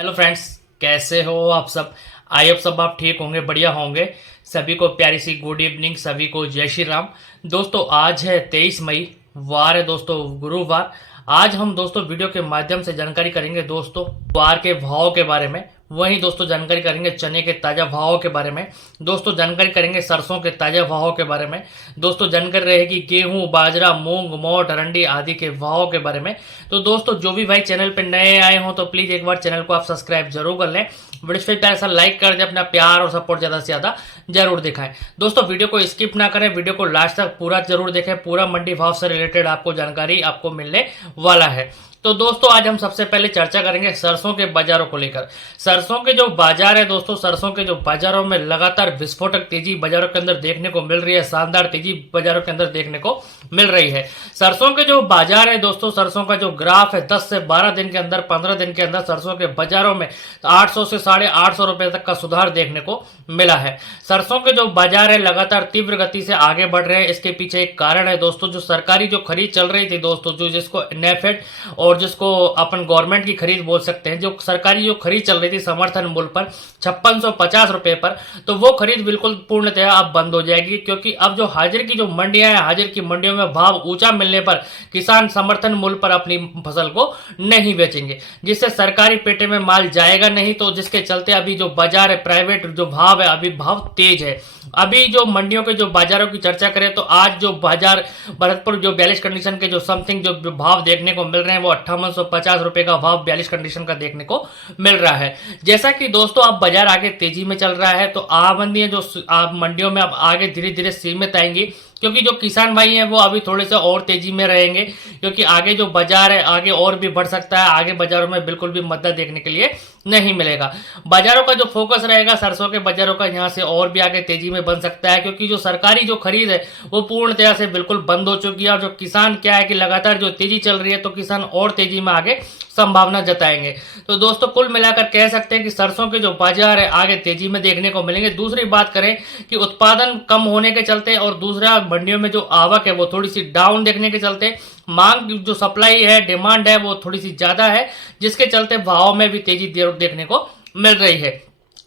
Hello friends, कैसे हो आप सब। आई होप सब आप ठीक होंगे, बढ़िया होंगे। सभी को प्यारी सी गुड इवनिंग, सभी को जय श्री राम। दोस्तों आज है 23 मई, वार है दोस्तों, गुरुवार। आज हम दोस्तों वीडियो के माध्यम से जानकारी करेंगे दोस्तों वार के भाव के बारे में। वहीं दोस्तों जानकारी करेंगे चने के ताजा भावों के बारे में। दोस्तों जानकारी करेंगे सरसों के ताजा भावों के बारे में। दोस्तों जानकारी रहेगी गेहूं, बाजरा, मूंग, मोट, अरंडी आदि के भावों के बारे में। तो दोस्तों जो भी भाई चैनल पे नए आए हो तो प्लीज एक बार चैनल को आप सब्सक्राइब जरूर कर लें। वीडियो पे प्यार सा लाइक कर दें, अपना प्यार और सपोर्ट ज्यादा से ज्यादा जरूर दिखाएं। दोस्तों वीडियो को स्किप ना करें, वीडियो को लास्ट तक पूरा जरूर देखें। पूरा मंडी भाव से रिलेटेड आपको जानकारी आपको मिलने वाला है। तो दोस्तों आज हम सबसे पहले चर्चा करेंगे सरसों के बाजारों को लेकर। सरसों के जो बाजार है दोस्तों, सरसों के जो बाजारों में लगातार विस्फोटक तेजी बाजारों के अंदर देखने को मिल रही है, शानदार तेजी बाजारों के अंदर देखने को मिल रही है। सरसों के जो बाजार है दोस्तों, सरसों का जो ग्राफ है 10 से 12 दिन के अंदर, 15 दिन के अंदर सरसों के बाजारों में 800 से 850 रुपए तक का सुधार देखने को मिला है। सरसों के जो बाजार है लगातार तीव्र गति से आगे बढ़ रहे हैं। इसके पीछे एक कारण है दोस्तों, जो सरकारी जो खरीद चल रही थी दोस्तों, जो जिसको नेफेड और जिसको अपन गवर्नमेंट की खरीद बोल सकते हैं, जो सरकारी जो खरीद चल रही थी समर्थन मूल्य पर 5650 रुपए पर, तो वो खरीद बिल्कुल पूर्णतः अब बंद हो जाएगी। क्योंकि अब जो हाजिर की जो मंडियां हैं, हाजिर की मंडियों में भाव ऊंचा मिलने पर किसान समर्थन मूल्य पर अपनी फसल को नहीं बेचेंगे, जिससे सरकारी पेटे में माल जाएगा नहीं। तो जिसके चलते अभी जो बाजार है, प्राइवेट जो भाव है, अभी भाव तेज है। अभी जो मंडियों के जो बाजारों की चर्चा करें तो आज जो बाजार भरतपुर जो 42 कंडीशन के जो समथिंग जो भाव देखने को मिल रहे हैं, वो 5850 रुपए का भाव 42 कंडीशन का देखने को मिल रहा है। जैसा कि दोस्तों अब बाजार आगे तेजी में चल रहा है, तो आमंदियां जो आप मंडियों में अब आगे धीरे धीरे सीमित आएंगी। क्योंकि जो किसान भाई हैं वो अभी थोड़े से और तेजी में रहेंगे, क्योंकि आगे जो बाजार है आगे और भी बढ़ सकता है। आगे बाजारों में बिल्कुल भी मदद देखने के लिए नहीं मिलेगा। बाजारों का जो फोकस रहेगा सरसों के बाजारों का, यहाँ से और भी आगे तेजी में बन सकता है। क्योंकि जो सरकारी जो खरीद है वो पूर्णतया से बिल्कुल बंद हो चुकी है। और जो किसान क्या है कि लगातार जो तेजी चल रही है, तो किसान और तेजी में आगे संभावना जताएंगे। तो दोस्तों कुल मिलाकर कह सकते हैं कि सरसों के जो बाजार है आगे तेजी में देखने को मिलेंगे। दूसरी बात करें कि उत्पादन कम होने के चलते और दूसरा मंडियों में जो आवक है वो थोड़ी सी डाउन देखने के चलते, मांग जो सप्लाई है, डिमांड है वो थोड़ी सी ज्यादा है, जिसके चलते भाव में भी तेजी देखने को मिल रही है।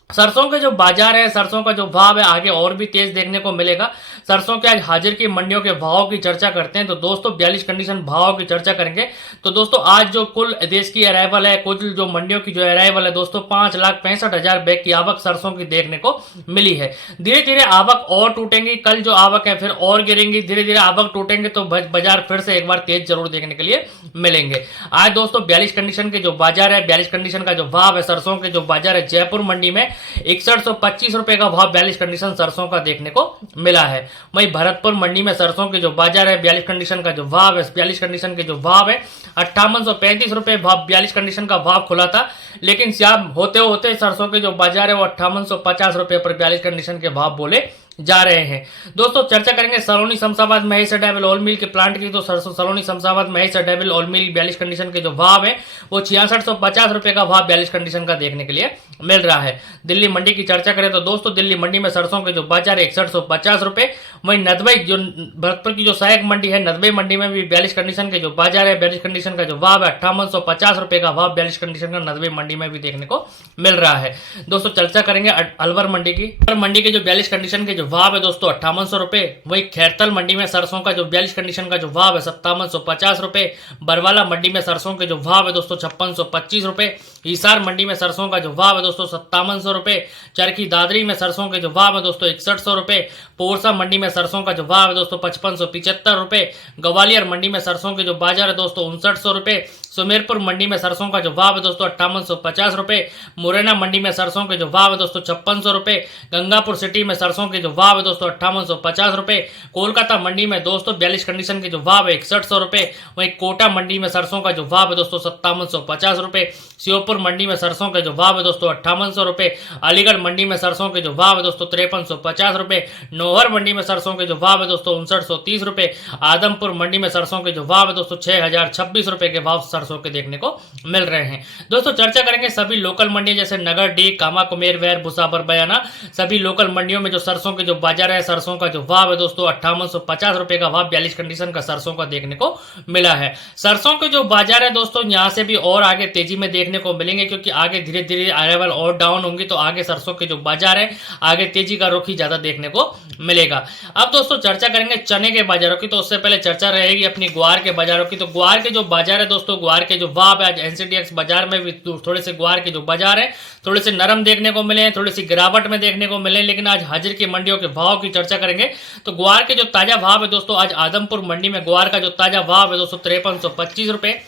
सरसों के जो बाजार है, सरसों का जो भाव है आगे और भी तेज देखने को मिलेगा। सरसों के आज हाजिर की मंडियों के भाव की चर्चा करते हैं तो दोस्तों 42 कंडीशन भाव की चर्चा करेंगे। तो दोस्तों आज जो कुल देश की अराइवल है, कुल जो मंडियों की जो अराइवल है दोस्तों, 5,65,000 बैग की आवक सरसों की देखने को मिली है। धीरे धीरे आवक और टूटेंगी, कल जो आवक है फिर और गिरेंगी। धीरे धीरे आवक टूटेंगे तो बाजार फिर से एक बार तेज जरूर देखने के लिए मिलेंगे। आज दोस्तों 42 कंडीशन के जो बाजार है, 42 कंडीशन का जो भाव है सरसों के जो बाजार है जयपुर मंडी में 6125 रुपए का भाव 42 कंडीशन सरसों का देखने को मिला है। वहीं भरतपुर मंडी में सरसों के जो बाजार है 42 कंडीशन का जो भाव है, 42 कंडीशन के जो भाव है 5835 रुपए भाव 42 कंडीशन का भाव खुला था। लेकिन शाम होते होते सरसों के जो बाजार है वो 5850 रुपए पर 42 कंडीशन के भाव बोले जा रहे हैं। दोस्तों चर्चा करेंगे सलोनी शमशाबाद महेश डेविल ऑयल मिल के प्लांट की। तो सलोनी शमशाबाद महेश डेविल ऑयल मिल 42 कंडीशन के जो भाव है वो 6650 रुपए का भाव 42 कंडीशन का देखने के लिए मिल रहा है। दिल्ली मंडी की चर्चा करें तो दोस्तों दिल्ली मंडी में सरसों के जो बाजार है 6150 रुपए। वहीं नदबई जो भरतपुर की जो सहायक मंडी है, नदबई मंडी में भी 42 कंडीशन के जो बाजार है, 42 कंडीशन का जो भाव है 5850 रुपए का भाव 42 कंडीशन का नदबई मंडी में भी देखने को मिल रहा है। दोस्तों चर्चा करेंगे अलवर मंडी की। अलवर मंडी के जो 42 कंडीशन के भाव है दोस्तों 5800 रुपए। वही खैरतल मंडी में सरसों का जो 42 कंडीशन का जो भाव है 5750 रुपए। बरवाला मंडी में सरसों के जो भाव है दोस्तों 5625 रुपए। हिसार मंडी में सरसों का जो भाव है दोस्तों 5700 रुपए। चरखी दादरी में सरसों के जो भाव है दोस्तों 6100 रुपए। पोरसा मंडी में सरसों का जो भाव है दोस्तों 5575 रुपए। ग्वालियर मंडी में सरसों के जो बाजार है दोस्तों 5900 रुपए। सुमेरपुर मंडी में सरसों का जो भाव है दोस्तों 5850 रुपए। मुरैना मंडी में सरसों के जो भाव है दोस्तों 5600 रुपए। गंगापुर सिटी में सरसों के जो भाव है दोस्तों 5850 रुपए। कोलकाता मंडी में दोस्तों 42 कंडीशन के जो भाव है 6100 रुपए। वहीं कोटा मंडी में सरसों का जो भाव है दोस्तों 5750 रुपए। श्योपुर मंडी में सरसों के जो भाव है दोस्तों 5800 रुपए। अलीगढ़ मंडी में सरसों के जो भाव है दोस्तों 5350 रुपए। नौहर मंडी में सरसों सरसों के जो भाव है दोस्तों 5930 रुपए। आदमपुर मंडी में सरसों के जो भाव है दोस्तों 6026 रुपए के भाव सरसों के देखने को मिल रहे हैं। दोस्तों चर्चा करेंगे सभी लोकल मंडी जैसे नगर डी, कामा, कुमेर, वैर, भुसावर, बयाना, सभी लोकल मंडियों में जो सरसों के जो बाजार है, सरसों का जो भाव है दोस्तों 5850 रुपए का भाव 42 कंडीशन का सरसों का देखने को मिला है। सरसों के जो बाजार है दोस्तों यहाँ से भी और आगे तेजी में देखने को मिलेंगे, क्योंकि आगे धीरे धीरे अराइवल और डाउन होंगी तो आगे सरसों के जो बाजार है आगे तेजी का रुख ही ज्यादा देखने को मिलेगा। अब दोस्तों चर्चा करेंगे चने के बाजारों की, तो उससे पहले चर्चा रहेगी अपनी ग्वार के बाजारों की। तो ग्वार के जो बाजार है दोस्तों, ग्वार के जो भाव है आज एनसीडीएक्स बाजार में भी थोड़े से ग्वार के जो बाजार है थोड़े से नरम देखने को मिले हैं, थोड़ी सी गिरावट में देखने को मिले। लेकिन आज हाजिर की मंडियों के भाव की चर्चा करेंगे। तो ग्वार के जो ताजा भाव है दोस्तों, आज आदमपुर मंडी में ग्वार का जो ताजा भाव है दोस्तों 5325 रुपए।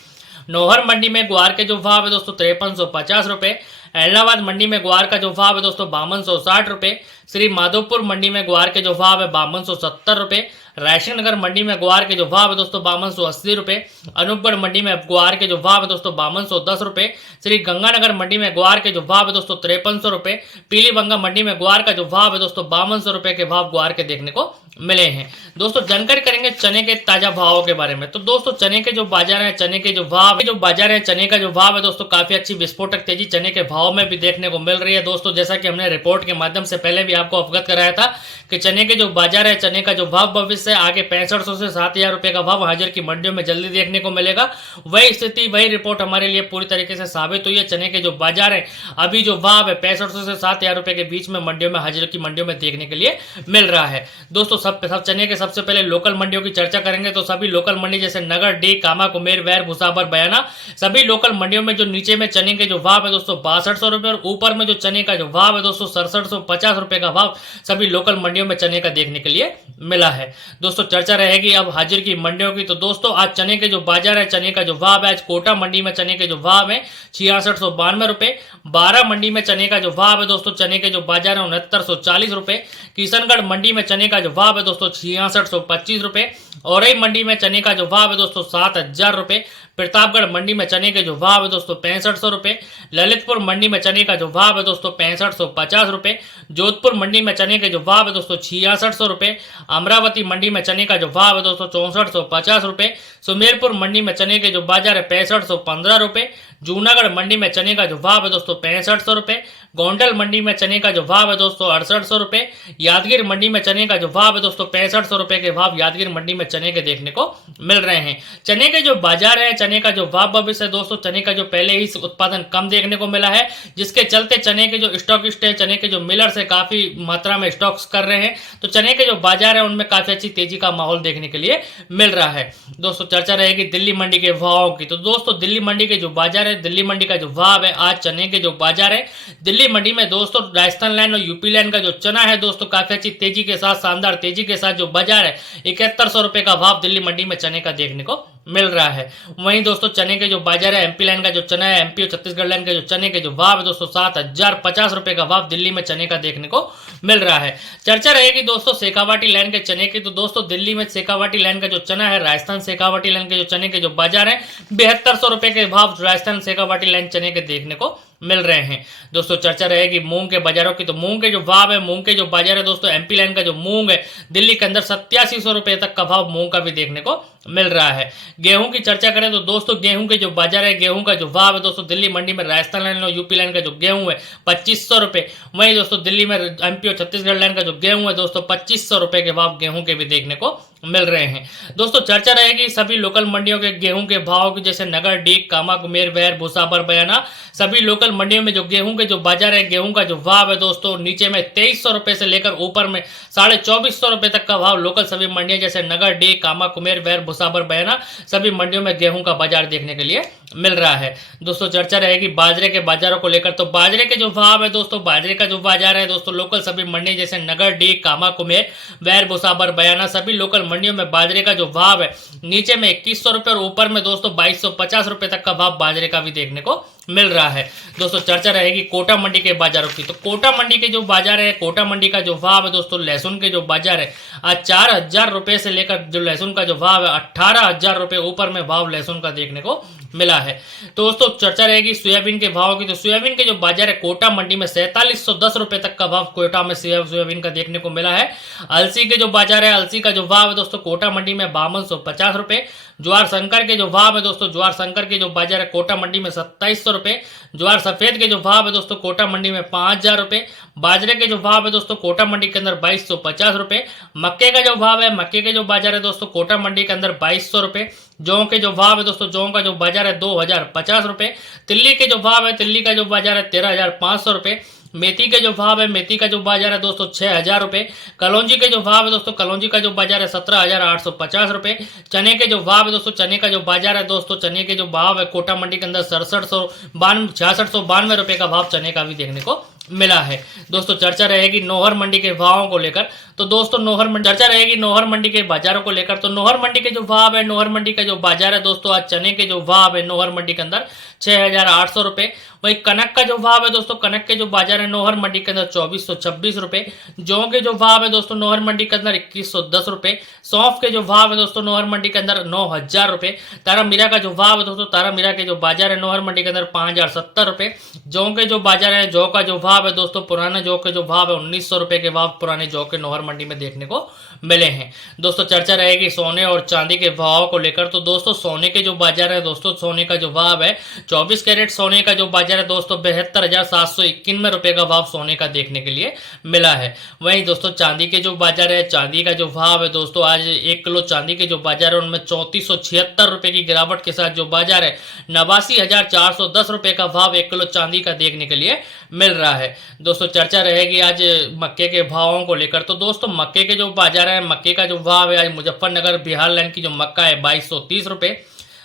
नौहर मंडी में ग्वार के जो भाव है दोस्तों 5350 रुपए। इलाहाबाद मंडी में ग्वार का जो भाव है दोस्तों 5260 रुपए। श्री माधोपुर मंडी में ग्वार के जो भाव है 5270 रुपए। रायसिंह नगर मंडी में ग्वार के जो भाव है दोस्तों 5280 रुपए। अनूपगढ़ मंडी में ग्वार के जो भाव है दोस्तों 5210 रुपए। श्री गंगानगर मंडी में ग्वार के जो भाव है दोस्तों 5300 रुपए। पीलीबंगा मंडी में ग्वार का जो भाव है दोस्तों 5200 रुपए के भाव ग्वार के देखने को मिले हैं। दोस्तों जानकारी करेंगे चने के ताजा भावों के बारे में। तो दोस्तों चने के जो बाजार है, चने के जो भाव जो बाजार है, चने का जो भाव है दोस्तों काफी अच्छी विस्फोटक तेजी चने के भाव में भी देखने को मिल रही है। दोस्तों जैसा कि हमने रिपोर्ट के माध्यम से पहले भी आपको अवगत कराया था कि चने के जो बाजार है, चने का जो भाव भविष्य आगे 6500 से 7000 रुपए का भाव हाजिर की मंडियों में जल्दी देखने को मिलेगा। वही स्थिति वही रिपोर्ट हमारे लिए पूरी तरीके से साबित हुई है। चने के जो बाजार है अभी जो भाव है 6500 से 7000 रुपए के बीच में मंडियों में हाजिर की मंडियों में देखने के लिए मिल रहा है। दोस्तों सब चने के सबसे पहले लोकल मंडियों की चर्चा करेंगे। तो सभी लोकल मंडी जैसे नगर डी, कामा, कुमेर, वैर, भुसावर, बयाना, सभी लोकल मंडियों में जो नीचे में चने के जो भाव है दोस्तों 6200 रुपए और ऊपर में जो चने का जो भाव है दोस्तों 6750 रुपए का भाव सभी लोकल मंडियों में चने का देखने के लिए मिला है। दोस्तों चर्चा रहेगी अब हाजिर की मंडियों की। तो दोस्तों आज चने के जो बाजार है, चने का जो भाव है, आज कोटा मंडी में चने के जो भाव है 6692 रुपए। बारह मंडी में चने का जो भाव है दोस्तों, चने के जो बाजार है 6940 रुपए। किशनगढ़ मंडी में चने का जो भाव है दोस्तों 6625 रुपए। औरई मंडी में चने का जो भाव है दोस्तों 7000 रुपए। प्रतापगढ़ मंडी में चने के जो भाव है दोस्तों 6500 रुपए। ललितपुर मंडी में चने का जो भाव है दोस्तों 6550 रुपए। जोधपुर मंडी में चने के जो भाव है दोस्तों 6600 रुपए। अमरावती मंडी में चने का जो भाव है दोस्तों 6450 रुपए। सुमेरपुर मंडी में चने के जो बाजार है 6515 रुपए। जूनागढ़ मंडी में चने का जो भाव है दोस्तों 6500 रुपए। गोंडल मंडी में चने का जो भाव है दोस्तों 6800 रुपए। यादगिर मंडी में चने का जो भाव है दोस्तों 6500 रुपए के भाव यादगिर मंडी में चने के देखने को मिल रहे हैं। चने के जो बाजार है, चने का जो भाव भविष्य है दोस्तों, चने का जो पहले ही उत्पादन कम देखने को मिला है, जिसके चलते चने के जो स्टॉकिस्ट है, चने के जो मिलर्स है काफी मात्रा में स्टॉक्स कर रहे हैं। तो चने के जो बाजार है उनमें काफी अच्छी तेजी का माहौल देखने के लिए मिल रहा है। दोस्तों चर्चा रहेगी दिल्ली मंडी के भावों की। तो दोस्तों दिल्ली मंडी के जो बाजार है, दिल्ली मंडी का जो भाव है, आज चने के जो बाजार है दिल्ली मंडी में दोस्तों राजस्थान लाइन और यूपी लाइन का जो चना है दोस्तों काफी अच्छी तेजी के साथ, शानदार तेजी के साथ जो बाजार है 7100 रुपए का भाव दिल्ली मंडी में चने का देखने को मिल रहा है। वहीं दोस्तों चने के जो बाजार है, एमपी लाइन का जो चना है, एमपी और छत्तीसगढ़ लाइन के जो चने के जो भाव है दोस्तों 7050 रुपए का भाव दिल्ली में चने का देखने को मिल रहा है। चर्चा रहेगी दोस्तों शेखावाटी लाइन के चने की। तो दोस्तों दिल्ली में शेखावाटी लाइन का जो चना है, राजस्थान शेखावाटी लाइन के जो चने के जो बाजार है 7200 रुपए के भाव राजस्थान शेखावाटी लाइन चने के देखने को मिल रहे हैं। दोस्तों चर्चा रहेगी मूंग के बाजारों की। तो मूंग के जो भाव है, मूंग के जो बाजार है दोस्तों, एमपी लाइन का जो मूंग है दिल्ली के अंदर 8700 रुपए तक का भाव मूंग का भी देखने को मिल रहा है। गेहूं की चर्चा करें तो दोस्तों गेहूं के जो बाजार है, गेहूं का जो भाव है दोस्तों दिल्ली मंडी में राजस्थान लाइन और यूपी लाइन का जो गेहूं है 2500 रुपए। वहीं दोस्तों दिल्ली में एमपी और छत्तीसगढ़ लाइन का जो गेहूं है दोस्तों 2500 रुपए के भाव गेहूं के भी देखने को मिल रहे हैं। दोस्तों चर्चा रहेगी सभी लोकल मंडियों के गेहूं के भाव की, जैसे नगर, डीग, कामा, कुमेर, वैर, भुसावर, बयाना, सभी लोकल मंडियों में जो गेहूं के जो बाजार है, गेहूं का जो भाव है दोस्तों नीचे में 2300 रुपए से लेकर ऊपर में 2450 रुपए तक का भाव लोकल सभी मंडियां जैसे नगर, डीग, कामा, कुमेर, वैर, भुसावर, बयाना सभी मंडियों में गेहूं का बाजार देखने के लिए मिल रहा है। दोस्तों चर्चा रहेगी बाजरे के बाजारों को लेकर। तो बाजरे के जो भाव है दोस्तों, बाजरे का जो बाजार है दोस्तों लोकल सभी मंडी जैसे नगर, डीग, कामा, कुमेर, वैर, भुसावर, बयाना सभी लोकल मंडियों में बाजरे का जो भाव है नीचे में 2100 रुपए और ऊपर में दोस्तों 2250 रुपए तक का भाव बाजरे का भी देखने को मिल रहा है। दोस्तों चर्चा रहेगी कोटा मंडी के बाजारों की। तो कोटा मंडी के जो बाजार है, कोटा मंडी का जो भाव है दोस्तों, लहसुन के जो बाजार है आज 4,000 रुपए से लेकर जो लहसुन का जो भाव है 18,000 रुपए ऊपर में भाव लहसुन का देखने को मिला है। तो दोस्तों चर्चा रहेगी सोयाबीन के भाव की। तो सोयाबीन के जो बाजार है कोटा मंडी में 4710 रुपए तक का भाव कोटा में सोयाबीन का देखने को मिला है। अलसी के जो बाजार है, अलसी का जो भाव है दोस्तों कोटा मंडी में 5250 रुपए। ज्वार संकर के जो भाव है दोस्तों, ज्वार संकर के जो बाजार है कोटा मंडी में 2700 रुपए। ज्वार सफेद के जो भाव है दोस्तों कोटा मंडी में 5000 रुपए। बाजरे के जो भाव है दोस्तों कोटा मंडी के अंदर 2250 रुपए। मक्के का जो भाव है, मक्के के जो बाजार है दोस्तों कोटा मंडी के अंदर 2200 रुपए। जौ के जो भाव है दोस्तों, जौ का जो बाजार है 2050 रुपए। तिल्ली के जो भाव है, तिल्ली का जो बाजार है 13,500 रुपए। मेथी के जो भाव है, मेथी का जो बाजार है दोस्तों 6,000 रुपए। कलौंजी के जो भाव है दोस्तों, कलौंजी का जो बाजार है 17,850 रुपए। चने के जो भाव है दोस्तों, चने का जो बाजार है दोस्तों, चने के जो भाव है कोटा मंडी के अंदर 6692 रुपए का भाव चने का भी देखने को मिला है। दोस्तों चर्चा रहेगी नौहर मंडी के भावों को लेकर। तो दोस्तों नौहर मंडी चर्चा रहेगी नौहर मंडी के बाजारों को लेकर। तो नौहर मंडी के जो भाव है, नौहर मंडी का जो बाजार है दोस्तों, आज चने के जो भाव है नौहर मंडी के अंदर 6,800 रुपए। वही कनक का जो भाव है दोस्तों, कनक के जो बाजार है नौहर मंडी के अंदर 2,426 रुपए। जौ के जो भाव है दोस्तों नौहर मंडी के अंदर 2,110 रुपए। सौंफ के जो भाव है दोस्तों नौहर मंडी के अंदर 9,000 रुपए। तारा मीरा का जो भाव है दोस्तों, तारा मीरा के जो बाजार है नौहर मंडी के अंदर 5,070 रुपए। जौ के जो बाजार है, जौ का जो भाव है दोस्तों, पुराने जौ के जो भाव है 1,900 रुपए के भाव पुराने जौ के नौहर मंडी में देखने को मिले हैं। दोस्तों चर्चा रहेगी सोने और चांदी के भाव को लेकर। तो दोस्तों सोने के जो बाजार है दोस्तों, सोने का जो भाव है 24 कैरेट सोने का जो बाजार है दोस्तों 72,791 रुपए का भाव सोने का देखने के लिए मिला है। वहीं दोस्तों चांदी के जो बाजार है, चांदी का जो भाव है दोस्तों, आज 1 किलो चांदी के जो बाजार है उनमें 3476 रुपए की गिरावट के साथ जो बाजार है 89,410 रुपए का भाव 1 किलो चांदी का देखने के लिए मिल रहा है। दोस्तों चर्चा रहेगी आज मक्के के भावों को लेकर। तो दोस्तों मक्के के जो बाजार है, मक्के का जो भाव है आज मुजफ्फरनगर बिहार लाइन की जो मक्का है 2230 रुपए।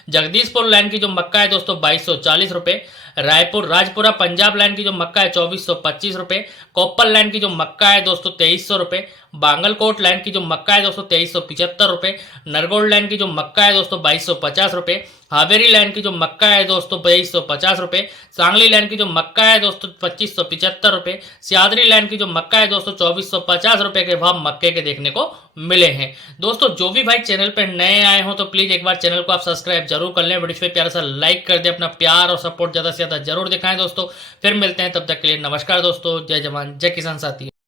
जगदीशपुर लाइन की जो मक्का है दोस्तों 2240 रुपए। रायपुर राजपुरा पंजाब लाइन की जो मक्का है 2425 रुपए। कोप्पल लाइन की जो मक्का है दोस्तों 2300 रुपए। बांगलकोट लाइन की जो मक्का है दोस्तों 2375 रुपए। नरगोल लाइन की जो मक्का है दोस्तों 2250 रुपए। हावेरी लाइन की जो मक्का है दोस्तों 2250 रुपए। सांगली लाइन की जो मक्का है दोस्तों 2575 रुपए। सियादरी लाइन की जो मक्का है दोस्तों 2450 रुपए के भाव मक्के के देखने को मिले हैं। दोस्तों जो भी भाई चैनल पर नए आए हो तो प्लीज एक बार चैनल को आप सब्सक्राइब जरूर कर लें, वीडियो पे प्यारा सा लाइक कर दें, अपना प्यार और सपोर्ट ज्यादा से ज्यादा जरूर दिखाएं दोस्तों। फिर मिलते हैं, तब तक के लिए नमस्कार दोस्तों। जय जवान जय किसान साथी।